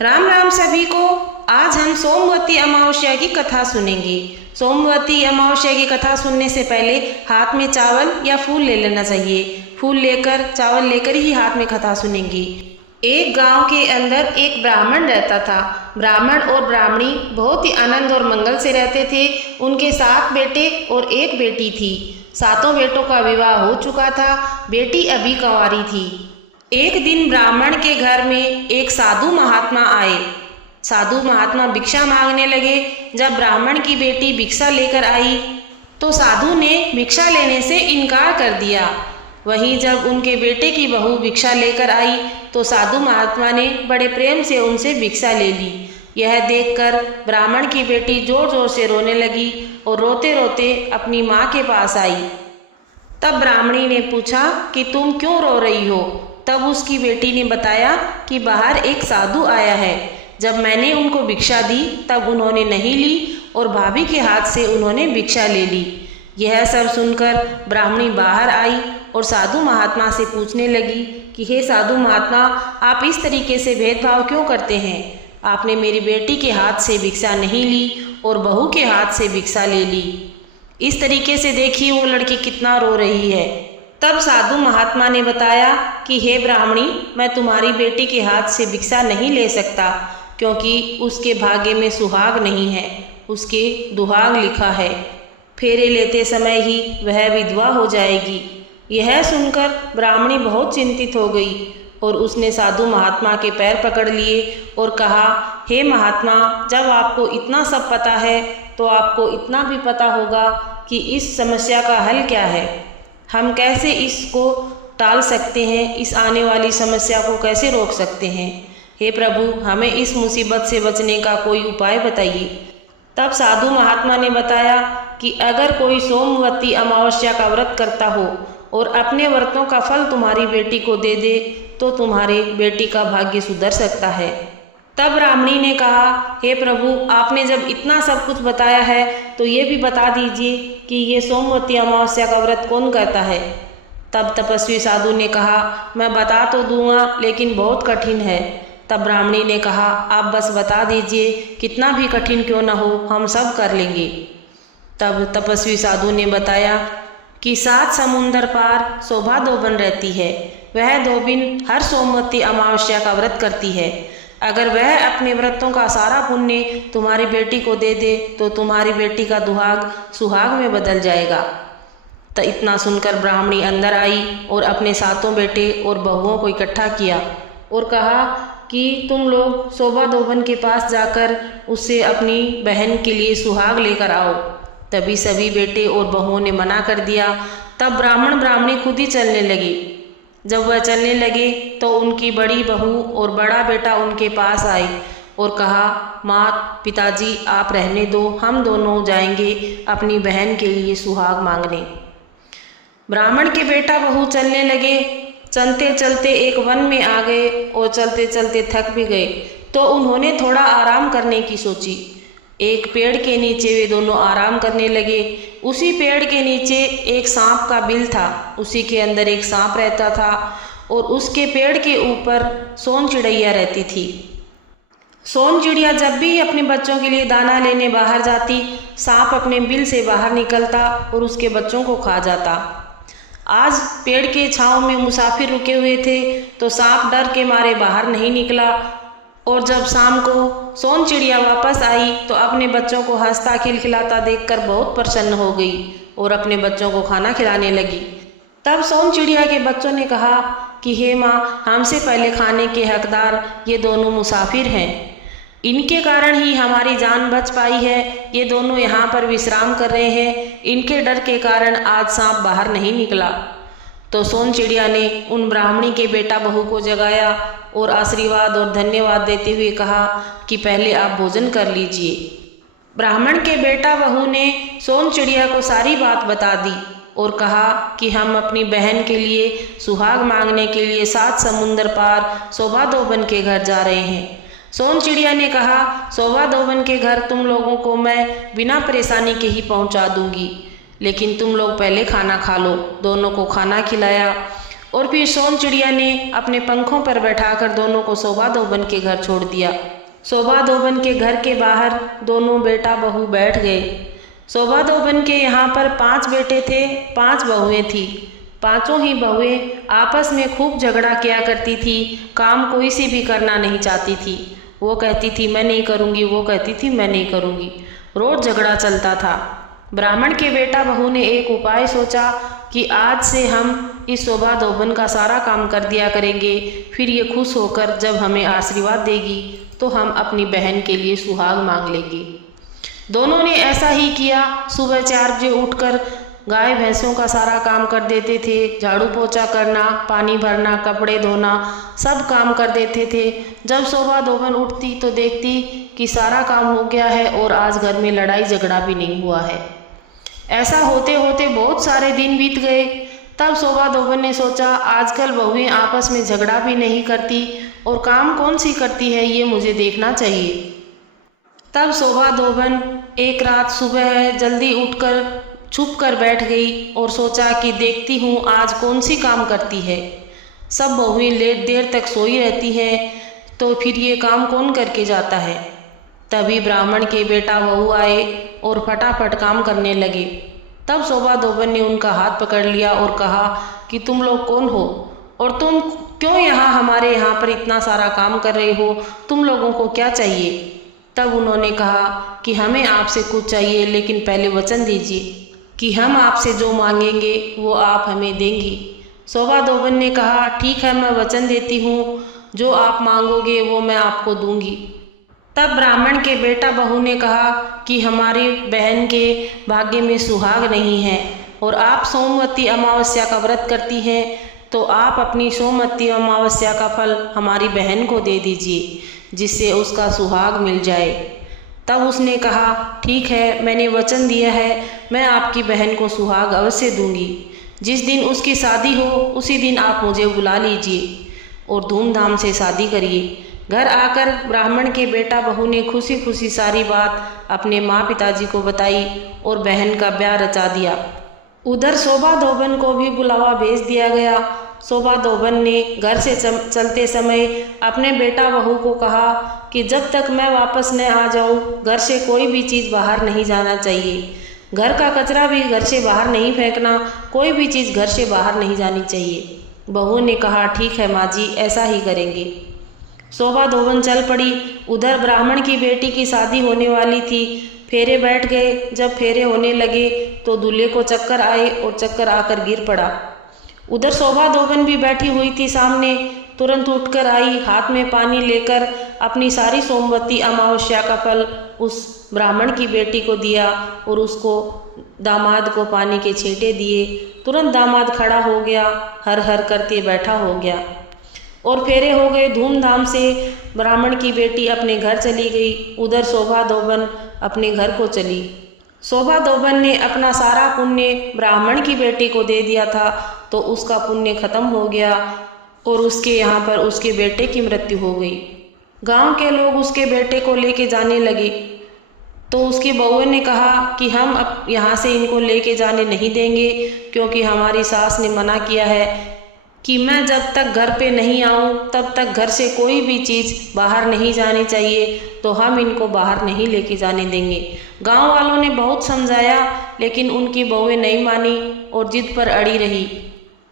राम राम सभी को। आज हम सोमवती अमावस्या की कथा सुनेंगे। सोमवती अमावस्या की कथा सुनने से पहले हाथ में चावल या फूल ले लेना चाहिए। फूल लेकर चावल लेकर ही हाथ में कथा सुनेंगे। एक गांव के अंदर एक ब्राह्मण रहता था। ब्राह्मण और ब्राह्मणी बहुत ही आनंद और मंगल से रहते थे। उनके 7 बेटे और 1 बेटी थी। 7 बेटों का विवाह हो चुका था, बेटी अभी कंवारी थी। एक दिन ब्राह्मण के घर में एक साधु महात्मा आए। साधु महात्मा भिक्षा मांगने लगे। जब ब्राह्मण की बेटी भिक्षा लेकर आई तो साधु ने भिक्षा लेने से इनकार कर दिया। वहीं जब उनके बेटे की बहू भिक्षा लेकर आई तो साधु महात्मा ने बड़े प्रेम से उनसे भिक्षा ले ली। यह देखकर ब्राह्मण की बेटी जोर जोर से रोने लगी और रोते रोते अपनी माँ के पास आई। तब ब्राह्मणी ने पूछा कि तुम क्यों रो रही हो? तब उसकी बेटी ने बताया कि बाहर एक साधु आया है। जब मैंने उनको भिक्षा दी तब उन्होंने नहीं ली और भाभी के हाथ से उन्होंने भिक्षा ले ली। यह सब सुनकर ब्राह्मणी बाहर आई और साधु महात्मा से पूछने लगी कि हे साधु महात्मा, आप इस तरीके से भेदभाव क्यों करते हैं? आपने मेरी बेटी के हाथ से भिक्षा नहीं ली और बहू के हाथ से भिक्षा ले ली। इस तरीके से देखिए वो लड़की कितना रो रही है। तब साधु महात्मा ने बताया कि हे ब्राह्मणी, मैं तुम्हारी बेटी के हाथ से भिक्षा नहीं ले सकता क्योंकि उसके भाग्य में सुहाग नहीं है, उसके दुहाग लिखा है। फेरे लेते समय ही वह विधवा हो जाएगी। यह सुनकर ब्राह्मणी बहुत चिंतित हो गई और उसने साधु महात्मा के पैर पकड़ लिए और कहा, हे महात्मा, जब आपको इतना सब पता है तो आपको इतना भी पता होगा कि इस समस्या का हल क्या है। हम कैसे इसको टाल सकते हैं, इस आने वाली समस्या को कैसे रोक सकते हैं। हे प्रभु, हमें इस मुसीबत से बचने का कोई उपाय बताइए। तब साधु महात्मा ने बताया कि अगर कोई सोमवती अमावस्या का व्रत करता हो और अपने व्रतों का फल तुम्हारी बेटी को दे दे तो तुम्हारी बेटी का भाग्य सुधर सकता है। तब ब्राह्मणी ने कहा, हे प्रभु, आपने जब इतना सब कुछ बताया है तो ये भी बता दीजिए कि ये सोमवती अमावस्या का व्रत कौन करता है। तब तपस्वी साधु ने कहा, मैं बता तो दूंगा लेकिन बहुत कठिन है। तब ब्राह्मणी ने कहा, आप बस बता दीजिए, कितना भी कठिन क्यों न हो, हम सब कर लेंगे। तब तपस्वी साधु ने बताया कि 7 समुंदर पार शोभा दोबन रहती है। वह दोबिन हर सोमवती अमावस्या का व्रत करती है। अगर वह अपने व्रतों का सारा पुण्य तुम्हारी बेटी को दे दे तो तुम्हारी बेटी का दुहाग सुहाग में बदल जाएगा। तो इतना सुनकर ब्राह्मणी अंदर आई और अपने 7 बेटे और बहुओं को इकट्ठा किया और कहा कि तुम लोग शोभा दोबन के पास जाकर उससे अपनी बहन के लिए सुहाग लेकर आओ। तभी सभी बेटे और बहुओं ने मना कर दिया। तब ब्राह्मण ब्राह्मणी खुद ही चलने लगे। जब वह चलने लगे तो उनकी बड़ी बहू और बड़ा बेटा उनके पास आए और कहा, माँ, पिताजी, आप रहने दो, हम दोनों जाएंगे अपनी बहन के लिए सुहाग मांगने। ब्राह्मण के बेटा बहू चलने लगे। चलते चलते एक वन में आ गए और चलते चलते थक भी गए तो उन्होंने थोड़ा आराम करने की सोची। एक पेड़ के नीचे वे दोनों आराम करने लगे। उसी पेड़ के नीचे एक सांप का बिल था। उसी के अंदर एक सांप रहता था और उसके पेड़ के ऊपर सोन चिड़ैया रहती थी। सोन चिड़िया जब भी अपने बच्चों के लिए दाना लेने बाहर जाती, सांप अपने बिल से बाहर निकलता और उसके बच्चों को खा जाता। आज पेड़ के छांव में मुसाफिर रुके हुए थे तो सांप डर के मारे बाहर नहीं निकला और जब शाम को सोन चिड़िया वापस आई तो अपने बच्चों को हंसता खिलखिलाता देखकर बहुत प्रसन्न हो गई और अपने बच्चों को खाना खिलाने लगी। तब सोन चिड़िया के बच्चों ने कहा कि हे माँ, हमसे पहले खाने के हकदार ये दोनों मुसाफिर हैं। इनके कारण ही हमारी जान बच पाई है। ये दोनों यहाँ पर विश्राम कर रहे हैं। इनके डर के कारण आज सांप बाहर नहीं निकला। तो सोन चिड़िया ने उन ब्राह्मणी के बेटा बहू को जगाया और आशीर्वाद और धन्यवाद देते हुए कहा कि पहले आप भोजन कर लीजिए। ब्राह्मण के बेटा बहू ने सोन चिड़िया को सारी बात बता दी और कहा कि हम अपनी बहन के लिए सुहाग मांगने के लिए 7 समुंदर पार शोभा दोबन के घर जा रहे हैं। सोन चिड़िया ने कहा, शोभा दोबन के घर तुम लोगों को मैं बिना परेशानी के ही पहुंचा दूंगी, लेकिन तुम लोग पहले खाना खा लो। दोनों को खाना खिलाया और फिर सोन चिड़िया ने अपने पंखों पर बैठाकर दोनों को शोभा धोबन के घर छोड़ दिया। शोभा धोबन के घर के बाहर दोनों बेटा बहू बैठ गए। शोभा धोबन के यहाँ पर 5 बेटे थे, 5 बहुएं थी। पांचों ही बहुएं आपस में खूब झगड़ा किया करती थी। काम कोई सी भी करना नहीं चाहती थी। वो कहती थी मैं नहीं करूँगी, वो कहती थी मैं नहीं करूँगी। रोज़ झगड़ा चलता था। ब्राह्मण के बेटा बहू ने एक उपाय सोचा कि आज से हम इस शोभा धोबन का सारा काम कर दिया करेंगे, फिर ये खुश होकर जब हमें आशीर्वाद देगी तो हम अपनी बहन के लिए सुहाग मांग लेंगे। दोनों ने ऐसा ही किया। सुबह 4 बजे उठकर गाय भैंसों का सारा काम कर देते थे। झाड़ू पोछा करना, पानी भरना, कपड़े धोना, सब काम कर देते थे। जब शोभा धोबन उठती तो देखती कि सारा काम हो गया है और आज घर में लड़ाई झगड़ा भी नहीं हुआ है। ऐसा होते होते बहुत सारे दिन बीत गए। तब शोभा धोबन ने सोचा आजकल बहुएं आपस में झगड़ा भी नहीं करती और काम कौन सी करती है, ये मुझे देखना चाहिए। तब शोभा धोबन एक रात सुबह जल्दी उठकर छुप कर बैठ गई और सोचा कि देखती हूँ आज कौन सी काम करती है। सब बहुएं लेट देर तक सोई रहती हैं, तो फिर ये काम कौन करके जाता है। तभी ब्राह्मण के बेटा बहू आए और फटाफट काम करने लगे। तब शोभा धोबन ने उनका हाथ पकड़ लिया और कहा कि तुम लोग कौन हो और तुम क्यों हमारे यहाँ पर इतना सारा काम कर रहे हो, तुम लोगों को क्या चाहिए। तब उन्होंने कहा कि हमें आपसे कुछ चाहिए, लेकिन पहले वचन दीजिए कि हम आपसे जो मांगेंगे वो आप हमें देंगी। शोभा धोबन ने कहा ठीक है, मैं वचन देती हूँ, जो आप मांगोगे वो मैं आपको दूंगी। तब ब्राह्मण के बेटा बहू ने कहा कि हमारी बहन के भाग्य में सुहाग नहीं है और आप सोमवती अमावस्या का व्रत करती हैं, तो आप अपनी सोमवती अमावस्या का फल हमारी बहन को दे दीजिए, जिससे उसका सुहाग मिल जाए। तब उसने कहा ठीक है, मैंने वचन दिया है, मैं आपकी बहन को सुहाग अवश्य दूंगी। जिस दिन उसकी शादी हो उसी दिन आप मुझे बुला लीजिए और धूमधाम से शादी करिए। घर आकर ब्राह्मण के बेटा बहू ने खुशी खुशी सारी बात अपने माँ पिताजी को बताई और बहन का ब्याह रचा दिया। उधर शोभा धोबन को भी बुलावा भेज दिया गया। शोभा धोबन ने घर से चलते समय अपने बेटा बहू को कहा कि जब तक मैं वापस न आ जाऊं, घर से कोई भी चीज़ बाहर नहीं जाना चाहिए। घर का कचरा भी घर से बाहर नहीं फेंकना, कोई भी चीज़ घर से बाहर नहीं जानी चाहिए। बहू ने कहा ठीक है माँ जी, ऐसा ही करेंगे। शोभा धोबन चल पड़ी। उधर ब्राह्मण की बेटी की शादी होने वाली थी। फेरे बैठ गए। जब फेरे होने लगे तो दूल्हे को चक्कर आए और चक्कर आकर गिर पड़ा। उधर शोभा धोबन भी बैठी हुई थी सामने। तुरंत उठकर आई, हाथ में पानी लेकर अपनी सारी सोमवती अमावस्या का फल उस ब्राह्मण की बेटी को दिया और उसको दामाद को पानी के छींटे दिए। तुरंत दामाद खड़ा हो गया, हर हर करते बैठा हो गया और फेरे हो गए। धूमधाम से ब्राह्मण की बेटी अपने घर चली गई। उधर शोभा धोबन अपने घर को चली। शोभा धोबन ने अपना सारा पुण्य ब्राह्मण की बेटी को दे दिया था, तो उसका पुण्य खत्म हो गया और उसके यहाँ पर उसके बेटे की मृत्यु हो गई। गांव के लोग उसके बेटे को लेके जाने लगे, तो उसकी बहू ने कहा कि हम अब यहाँ से इनको लेके जाने नहीं देंगे, क्योंकि हमारी सास ने मना किया है कि मैं जब तक घर पे नहीं आऊँ तब तक घर से कोई भी चीज़ बाहर नहीं जानी चाहिए, तो हम इनको बाहर नहीं लेके जाने देंगे। गांव वालों ने बहुत समझाया, लेकिन उनकी बहुएं नहीं मानी और जिद पर अड़ी रही।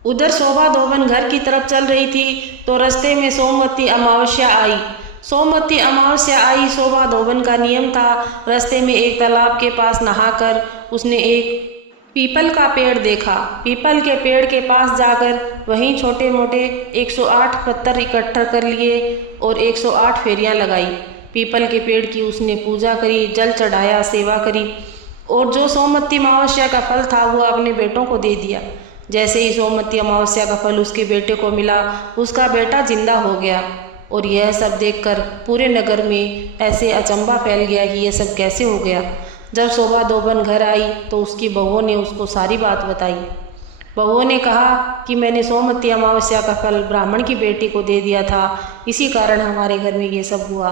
उधर शोभा धोबन घर की तरफ चल रही थी, तो रास्ते में सोमवती अमावस्या आई। सोमवती अमावस्या आई। शोभा धोबन का नियम था, रास्ते में एक तालाब के पास नहाकर उसने एक पीपल का पेड़ देखा। पीपल के पेड़ के पास जाकर वहीं छोटे मोटे 108 पत्थर इकट्ठा कर लिए और 108 फेरियां लगाई। पीपल के पेड़ की उसने पूजा करी, जल चढ़ाया, सेवा करी और जो सोमवती अमावस्या का फल था वो अपने बेटों को दे दिया। जैसे ही सोमवती अमावस्या का फल उसके बेटे को मिला, उसका बेटा जिंदा हो गया। और यह सब देखकर पूरे नगर में ऐसे अचंभा फैल गया कि यह सब कैसे हो गया। जब शोभा धोबन घर आई तो उसकी बहुओं ने उसको सारी बात बताई। बहुओं ने कहा कि मैंने सोमवती अमावस्या का फल ब्राह्मण की बेटी को दे दिया था, इसी कारण हमारे घर में ये सब हुआ,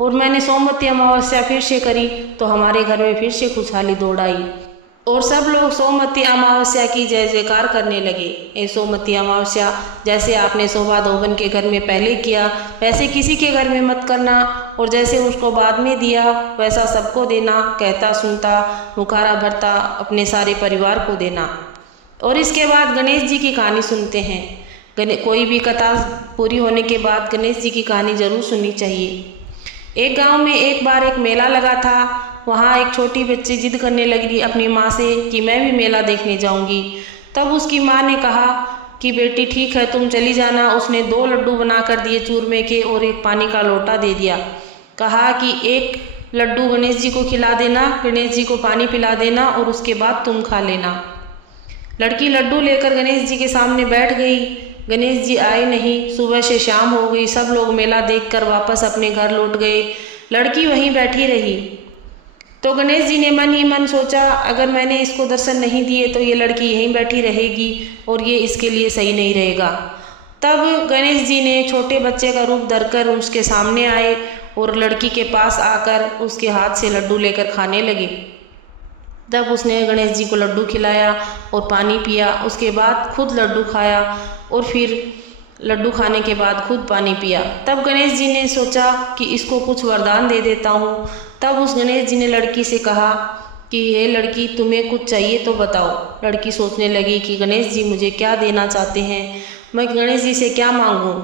और मैंने सोमवती अमावस्या फिर से करी तो हमारे घर में फिर से खुशहाली दौड़ आई। और सब लोग सोमवती अमावस्या की जय जयकार करने लगे। ये सोमवती अमावस्या जैसे आपने शोभा धोबन के घर में पहले किया वैसे किसी के घर में मत करना, और जैसे उसको बाद में दिया वैसा सबको देना, कहता सुनता मुखारा भरता अपने सारे परिवार को देना। और इसके बाद गणेश जी की कहानी सुनते हैं। कोई भी कथा पूरी होने के बाद गणेश जी की कहानी जरूर सुननी चाहिए। एक गांव में एक बार एक मेला लगा था। वहाँ एक छोटी बच्ची जिद करने लगी अपनी माँ से कि मैं भी मेला देखने जाऊँगी। तब उसकी माँ ने कहा कि बेटी ठीक है तुम चली जाना। उसने 2 लड्डू बना कर दिए चूरमे के और एक पानी का लोटा दे दिया। कहा कि एक लड्डू गणेश जी को खिला देना, गणेश जी को पानी पिला देना और उसके बाद तुम खा लेना। लड़की लड्डू लेकर गणेश जी के सामने बैठ गई। गणेश जी आए नहीं। सुबह से शाम हो गई। सब लोग मेला देखकर वापस अपने घर लौट गए। लड़की वहीं बैठी रही। तो गणेश जी ने मन ही मन सोचा अगर मैंने इसको दर्शन नहीं दिए तो ये लड़की यहीं बैठी रहेगी और ये इसके लिए सही नहीं रहेगा। तब गणेश जी ने छोटे बच्चे का रूप धरकर उसके सामने आए और लड़की के पास आकर उसके हाथ से लड्डू लेकर खाने लगे। तब उसने गणेश जी को लड्डू खिलाया और पानी पिया। उसके बाद खुद लड्डू खाया और फिर लड्डू खाने के बाद खुद पानी पिया। तब गणेश जी ने सोचा कि इसको कुछ वरदान दे देता हूँ। तब उस गणेश जी ने लड़की से कहा कि ये लड़की तुम्हें कुछ चाहिए तो बताओ। लड़की सोचने लगी कि गणेश जी मुझे क्या देना चाहते हैं, मैं गणेश जी से क्या मांगूँ,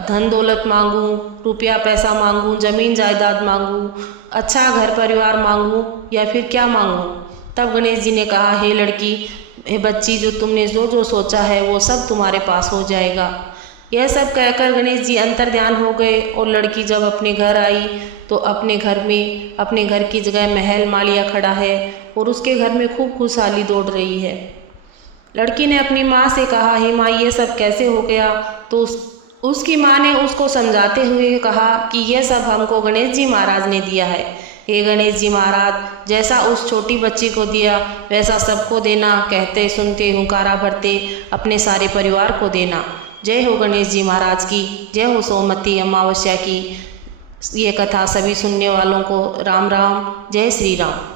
धन दौलत मांगूँ, रुपया पैसा मांगूँ, ज़मीन जायदाद मांगूँ, अच्छा घर परिवार मांगूँ या फिर क्या मांगूँ। तब गणेश जी ने कहा हे लड़की, हे बच्ची, जो तुमने जो सोचा है वो सब तुम्हारे पास हो जाएगा। यह सब कहकर गणेश जी अंतर्ध्यान हो गए और लड़की जब अपने घर आई तो अपने घर में अपने घर की जगह महल मालिया खड़ा है और उसके घर में खूब खुशहाली दौड़ रही है। लड़की ने अपनी माँ से कहा हे माँ ये सब कैसे हो गया। तो उसकी माँ ने उसको समझाते हुए कहा कि यह सब हमको गणेश जी महाराज ने दिया है। हे गणेश जी महाराज, जैसा उस छोटी बच्ची को दिया वैसा सबको देना, कहते सुनते हुंकारा भरते अपने सारे परिवार को देना। जय हो गणेश जी महाराज की, जय हो सोमवती अमावस्या की। ये कथा सभी सुनने वालों को राम राम, जय श्री राम।